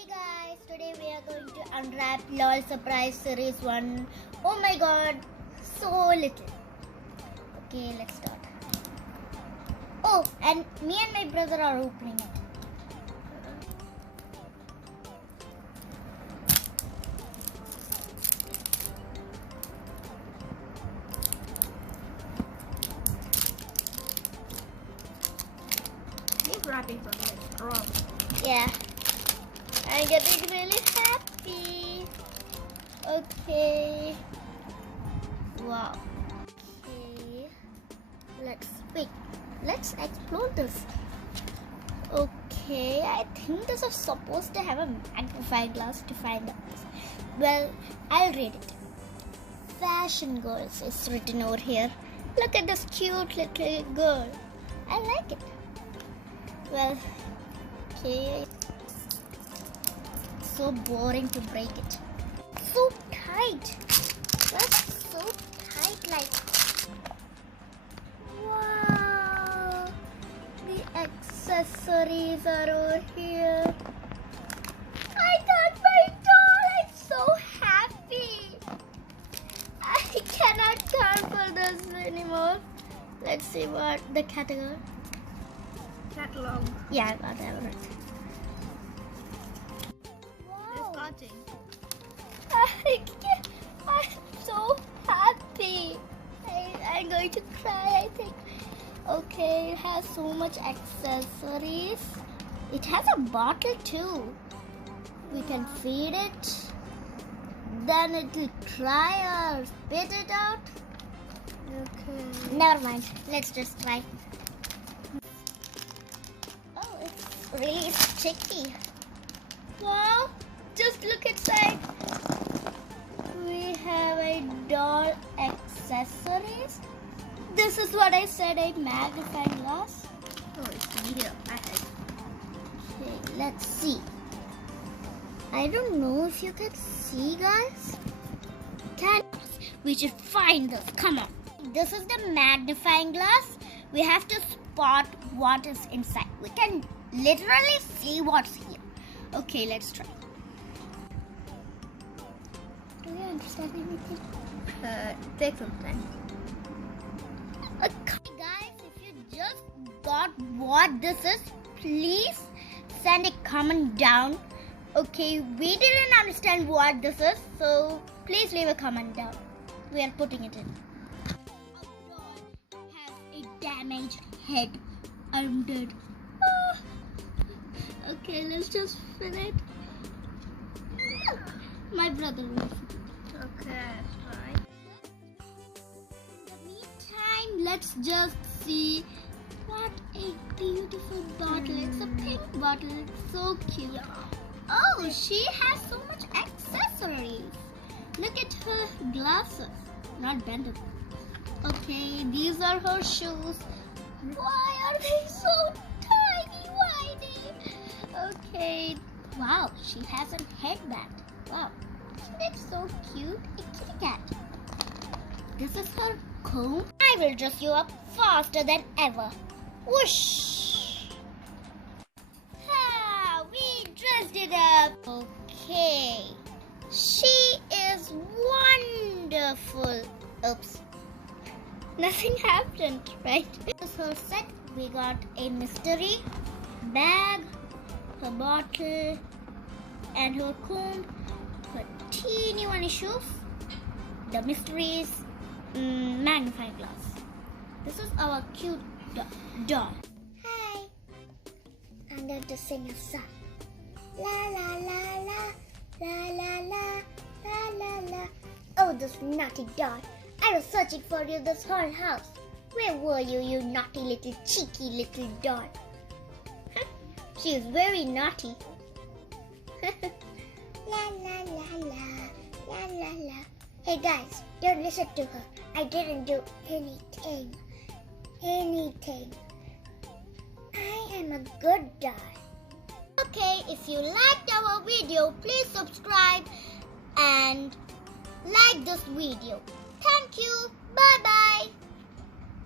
Hey guys, today we are going to unwrap LOL Surprise Series 1. Oh my god, so little. Okay, let's start. Oh, and me and my brother are opening it. This wrapping for me is strong. Yeah, I'm getting really happy. Okay. Wow. Okay. Let's explore this. Okay, I think this is supposed to have a magnifying glass to find out. Well, I'll read it. Fashion girls is written over here. Look at this cute little girl. I like it. Well, okay. So boring to break it. So tight. That's so tight, like. Wow. The accessories are over here. I got my doll. I'm so happy. I cannot count for this anymore. Let's see what the category. Catalog. Yeah, I got that right. It's cutting. I'm so happy. I'm going to cry, I think. Okay, it has so much accessories. It has a bottle too. We can feed it. Then it will try or spit it out. Okay. Never mind. Let's just try. Oh, it's really sticky. Wow. Just look inside. We have a doll accessories. This is what I said, a magnifying glass. Oh, it's here. Okay, let's see. I don't know if you can see, guys. We should find this. Come on. This is the magnifying glass. We have to spot what is inside. We can literally see what's here. Okay, let's try. Do you understand anything? Take some time. Okay, guys, if you just got what this is, please send a comment down. Okay, we didn't understand what this is, so please leave a comment down. We are putting it in. Our doll has a damaged head. I'm dead. Ah. Okay, let's just fill it. My brother will fill it. Okay, right. In the meantime, let's just see what a beautiful bottle. It's a pink bottle. It's so cute. Oh, she has so much accessories. Look at her glasses. Not bended. Okay, these are her shoes. Why are they so tiny, whiny? Okay. Wow, she has a headband. Wow. Isn't it so cute? A kitty cat. This is her comb. I will dress you up faster than ever. Whoosh! Ha! We dressed it up. Okay. She is wonderful. Oops. Nothing happened, right? This is her set. We got a mystery bag, her bottle, and her comb, her teeny weeny shoes, the mysteries, magnifying glass. This is our cute doll. Hi. I'm going to sing a song. La la la la, la la la, la la la. Oh, this naughty doll. I was searching for you this whole house. Where were you, you naughty little cheeky little doll? She is very naughty. La la la la, la la la. Hey guys, don't listen to her. I didn't do anything. I am a good doll. Okay, if you liked our video, please subscribe and like this video. Thank you. Bye bye.